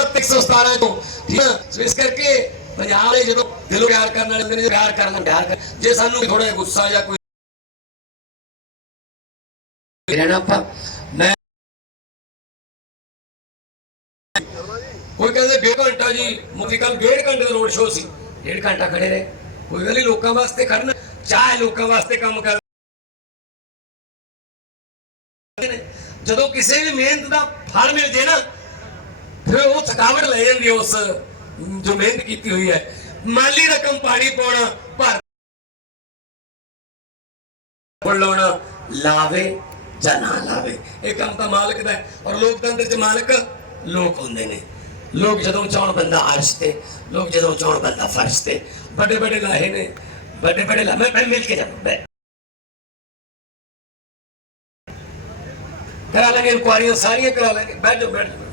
117 ਤੋਂ। ਠੀਕ ਇਸ ਕਰਕੇ ਪੰਜਾਬ ਦੇ ਜਦੋਂ ਦਿਲੋਂ ਪਿਆਰ ਕਰਨ ਵਾਲੇ ਨੇ ਪਿਆਰ ਕਰਨ ਪਿਆਰ ਜੇ ਸਾਨੂੰ ਥੋੜਾ ਗੁੱਸਾ ਜਾਂ ਕੋਈ ਰਹਿਣਾ ਆਪਾਂ, ਮੈਂ ਕੋਈ ਕਹਿੰਦੇ ਡੇਢ ਘੰਟਾ ਜੀ ਮੁਕਤੀ ਕੱਲ ਡੇਢ ਘੰਟੇ ਦਾ ਰੋਡ ਸ਼ੋਅ ਸੀ। ਡੇਢ ਘੰਟਾ ਖੜੇ ਰਹੇ। ਕੋਈ ਗੱਲ ਨਹੀਂ, ਲੋਕਾਂ ਵਾਸਤੇ ਖੜਨਾ, ਚਾਹੇ ਲੋਕਾਂ ਵਾਸਤੇ ਕੰਮ ਕਰ ਜਦੋਂ ਕਿਸੇ ਵੀ ਮਿਹਨਤ ਦਾ ਫਲ ਮਿਲ ਜੇ ਨਾ ਫਿਰ ਉਹ ਥਕਾਵਟ ਲੈ ਜਾਂਦੀ ਹੈ ਉਸ ਜੋ ਮਿਹਨਤ ਕੀਤੀ ਹੋਈ ਹੈ। ਮਾਲੀ ਰਕਮ ਪਾਣੀ ਪਾਉਣਾ, ਭਰ ਬੋਲਣਾ ਲਾਵੇ ਜਾਂ ਨਾ ਲਾਵੇ। ਇਹ ਕੰਮ ਤਾਂ ਮਾਲਕ ਦਾ ਹੈ ਔਰ ਲੋਕਤੰਤਰ ਚ ਮਾਲਕ ਲੋਕ ਹੁੰਦੇ ਨੇ। ਲੋਕ ਜਦੋਂ ਚਾਹਣ ਬੰਦਾ ਅਰਸ਼ ਤੇ, ਲੋਕ ਜਦੋਂ ਚਾਹਣ ਬੰਦਾ ਫਰਸ਼ ਤੇ ਵੱਡੇ ਵੱਡੇ ਲਾਹੇ ਨੇ ਵੱਡੇ ਵੱਡੇ ਲਾਹੇ। ਮੈਂ ਮਿਲ ਕੇ ਜਾਵਾਂ ਕਰਾ ਲਾਂਗੇ, ਇਨਕੁਆਰੀਆਂ ਸਾਰੀਆਂ ਕਰਾ ਲਾਂਗੇ। ਬੈਠੋ ਬੈਠੋ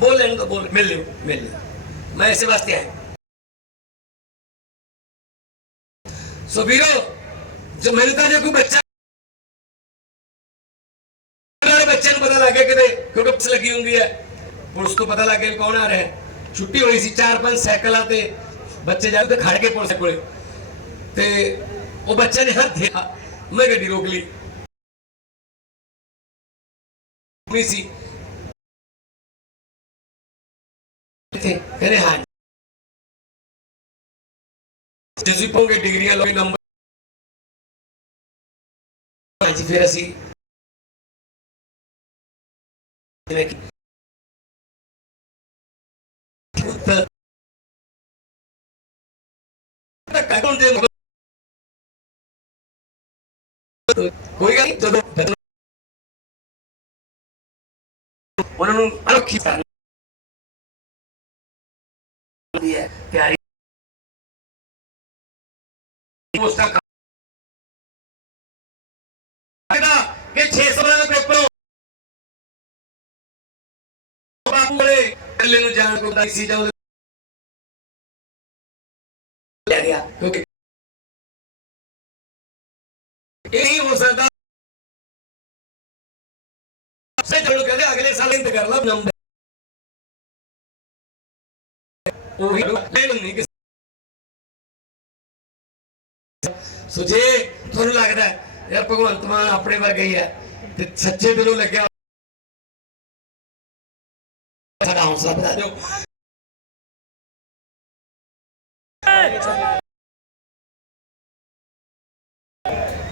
ਜਾਓ ਬੋਲ ਲੈਣ ਤਾਂ ਬੋਲ ਮਿਲ ਲਿਓ ਮਿਲ ਲਿਓ ਮੈਂ ਇਸੇ ਵਾਸਤੇ ਆਇਆ ਸੋ ਵੀਰੋ ਜੋ ਮੈਨੂੰ ਤਾਂ ਜੇ ਕੋਈ ਬੱਚਾ ਵਾਲੇ ਬੱਚੇ ਨੂੰ ਪਤਾ ਲੱਗ ਗਿਆ ਪੁਲਿਸ ਤੋਂ ਪਤਾ ਲੱਗ ਗਿਆ ਕੌਣ ਆ ਰਿਹਾ ਛੁੱਟੀ ਹੋਈ ਸੀ ਚਾਰ ਪੰਜ ਸਾਈਕਲਾਂ ਤੇ ਬੱਚੇ ਜਾ ਕੇ ਖੜ ਕੇ ਪੁਲਿਸ ਕੋਲੇ ਤੇ ਉਹ ਬੱਚੇ ਨੇ ਹੱਥ ਦਿਆ ਮੈਂ ਗੱਡੀ ਰੋਕ ਲਈ ਨਹੀਂ ਸੀ ਤੇ ਕਹਿੰਦੇ ਹਾਂ ਜੇ ਤੁਸੀਂ ਪਾਓਗੇ ਡਿਗਰੀਆਂ ਲੋਗੇ ਨੰਬਰ ਹਾਂਜੀ ਫਿਰ ਅਸੀਂ ਜਿਵੇਂ ਕਿ ਉੱਤਰ ਧੱਕਾ ਕੌਣ ਦੇ ਕੋਈ ਗੱਲ ਨਹੀਂ ਜਦੋਂ ਜਦੋਂ ਉਹਨਾਂ ਨੂੰ ਅਨੋਖੀ ਕਰਨੀ ਪੋਸਟਾਂ ਕਹਿੰਦਾ ਕਿ 600 ਦਾ ਪੇਪਰ ਬਾਪੂ ਨੇ ਕੱਲੇ ਨੂੰ ਜਾਣ ਕੋ ਸੀ ਜਾਂ ਲੈ ਗਿਆ, ਕਿਉਂਕਿ ਇਹ ਨਹੀਂ ਹੋ ਸਕਦਾ ਸੇ ਚਲੋ ਕਹਿੰਦੇ ਅਗਲੇ ਸਾਲ ਇੰਤ ਕਰ ਲਾ, ਨੰਬਰ ਉਹ ਨਹੀਂ ਕਿਸੇ ਸੋ ਜੇ ਤੁਹਾਨੂੰ ਲੱਗਦਾ ਯਾਰ ਭਗਵੰਤ ਮਾਨ ਆਪਣੇ ਵਰਗਾ ਹੀ ਹੈ, ਤੇ ਸੱਚੇ ਦਿਲੋਂ ਲੱਗਿਆ ਸਾਡਾ ਹੌਸਲਾ ਵਧਾ ਦਿਓ।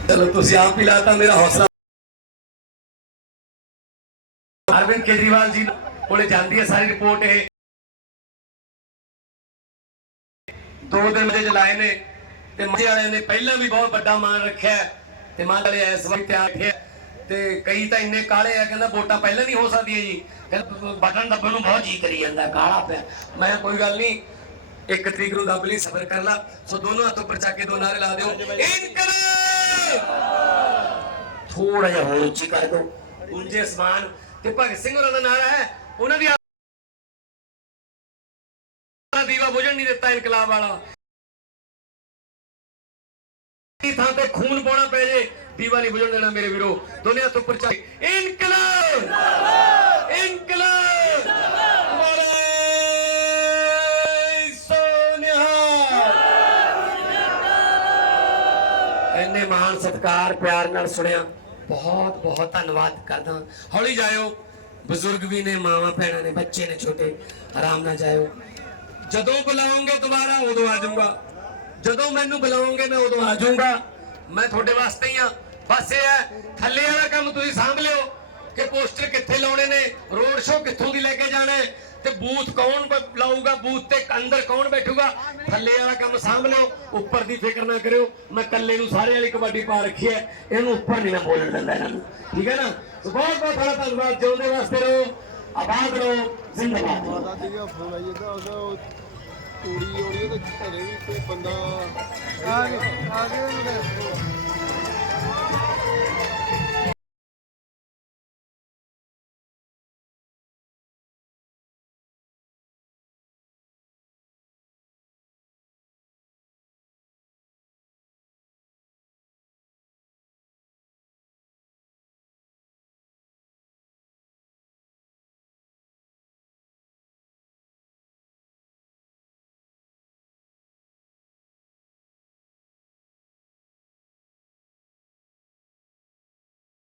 ਚਲੋ, ਤੁਸੀਂ ਆਪ ਹੀ ਲਾਤਾ ਮੇਰਾ ਹੌਸਲਾ। ਅਰਵਿੰਦ ਕੇਜਰੀਵਾਲ ਜੀ ਕੋਲੇ ਜਾਂਦੀ ਹੈ ਸਾਰੀ ਰਿਪੋਰਟ ਇਹ। ਦੋ ਦਿਨ ਦੇ ਚਲਾਏ ਨੇ। ਤੇ ਮਜੇ ਵਾਲਿਆਂ ਨੇ ਪਹਿਲਾਂ ਵੀ ਬਹੁਤ ਵੱਡਾ ਮਾਨ ਰੱਖਿਆ ਤੇ ਮਾਨ ਵਾਲੇ ਇਸ ਵਾਰ ਤਿਆਰ ਹੈ ਤੇ ਕਈ ਤਾਂ ਇੰਨੇ ਕਾਲੇ ਆ, ਕਹਿੰਦਾ ਵੋਟਾਂ ਪਹਿਲਾਂ ਨਹੀਂ ਹੋ ਸਕਦੀਆਂ ਜੀ। ਕਹਿੰਦਾ ਬਟਨ ਦੱਬਣ ਨੂੰ ਬਹੁਤ ਜੀ ਕਰੀ ਜਾਂਦਾ, ਕਾਲਾ ਪਿਆ। ਮੈਂ ਕੋਈ ਗੱਲ ਨਹੀਂ, ਇੱਕ ਤਰੀਕ ਨੂੰ ਦੱਬ ਲਈ, ਸਬਰ ਕਰ ਲਾ। ਸੋ ਦੋਨੋਂ ਹੱਥੋਂ ਉੱਪਰ ਕੇ ਦੋ ਨਾਰੇ ਲਾ ਦਿਓ। ਇਨਕਲਾਬ! ਥੋੜਾ ਜਿਹਾ ਹੋਰ ਉੱਚੀ ਕਰ ਦਿਓ। ਉਂਝੇ ਸਮਾਨ। ਤੇ ਭਗਤ ਸਿੰਘ ਹੋਰਾਂ ਦਾ ਨਾਰਾ ਹੈ, ਉਹਨਾਂ ਦੀ ਦੀਵਾ ਬੁਝਣ ਨਹੀਂ ਦਿੱਤਾ ਇਨਕਲਾਬ ਵਾਲਾ। ਇਹ ਥਾਂ ਤੇ ਖੂਨ ਪਾਉਣਾ ਪੈ ਜੇ। ਦੀਵਾ ਨਹੀਂ ਬੁਝਣ ਦੇਣਾ ਮੇਰੇ ਵੀਰੋ। ਦੋਨੇ ਹੱਥ ਉੱਪਰ ਚੱਕ ਇਨਕਲਾਬ! ਇਨਕਲਾਬ! ਬੋਲੇ ਸੋਨਿਹਾ ਇੰਨੇ ਮਹਾਨ ਸਤਕਾਰ, ਪਿਆਰ ਨਾਲ ਸੁਣਿਆ। ਬਹੁਤ ਬਹੁਤ ਧੰਨਵਾਦ ਕਰਦਾ। ਹੌਲੀ ਜਾਇਓ। ਬਜ਼ੁਰਗ ਵੀ ਨੇ, ਮਾਵਾਂ, ਭੈਣਾਂ ਨੇ, ਬੱਚੇ ਨੇ, ਛੋਟੇ। ਆਰਾਮ ਨਾਲ ਜਾਇਓ। ਜਦੋਂ ਬੁਲਾਉਂਗੇ ਦੁਬਾਰਾ, ਉਦੋਂ ਆ ਜਾਊਗਾ। ਜਦੋਂ ਮੈਨੂੰ ਬੁਲਾਓਗੇ ਮੈਂ ਉਦੋਂ ਆ ਜਾਊਂਗਾ। ਮੈਂ ਤੁਹਾਡੇ ਵਾਸਤੇ ਹੀ ਆ। ਬਸ ਇਹ ਹੈ, ਥੱਲੇ ਵਾਲਾ ਕੰਮ ਤੁਸੀਂ ਸਾਂਭ ਲਿਓ ਕਿ ਪੋਸਟਰ ਕਿੱਥੇ ਲਾਉਣੇ ਨੇ, ਰੋਡ ਸ਼ੋਅ ਕਿੱਥੋਂ ਦੀ ਲੈ ਕੇ ਜਾਣਾ ਤੇ ਬੂਥ ਕੌਣ ਲਾਊਗਾ, ਬੂਥ ਤੇ ਅੰਦਰ ਕੌਣ ਬੈਠੂਗਾ, ਥੱਲੇ ਵਾਲਾ ਕੰਮ ਸਾਂਭ ਲਿਓ, ਉੱਪਰ ਦੀ ਫਿਕਰ ਨਾ ਕਰਿਓ। ਮੈਂ ਕੱਲੇ ਨੂੰ ਸਾਰੇ ਵਾਲੀ ਕਬੱਡੀ ਪਾ ਰੱਖੀ ਹੈ, ਇਹਨੂੰ ਉੱਪਰ ਨਹੀਂ ਮੈਂ ਬੋਲਣ ਦਿੰਦਾ ਇਹਨਾਂ ਨੂੰ। ਠੀਕ ਹੈ ਨਾ? ਬਹੁਤ ਬਹੁਤ ਤੁਹਾਡਾ ਧੰਨਵਾਦ, ਜਿਉਂਦੇ ਵਾਸਤੇ ਰਹੋ, ਆਬਾਦ ਰਹੋ, ਜ਼ਿੰਦਾਬਾਦ। ਰਹੋ ਮਾਤਾ ਸੀਗਾ ਫੋਨ ਕੁੜੀ ਹੋਣੀ ਤੇ ਘਰੇ ਵੀ ਕੋਈ ਬੰਦਾ ਆ ਗਿਆ ਆ ਗਿਆ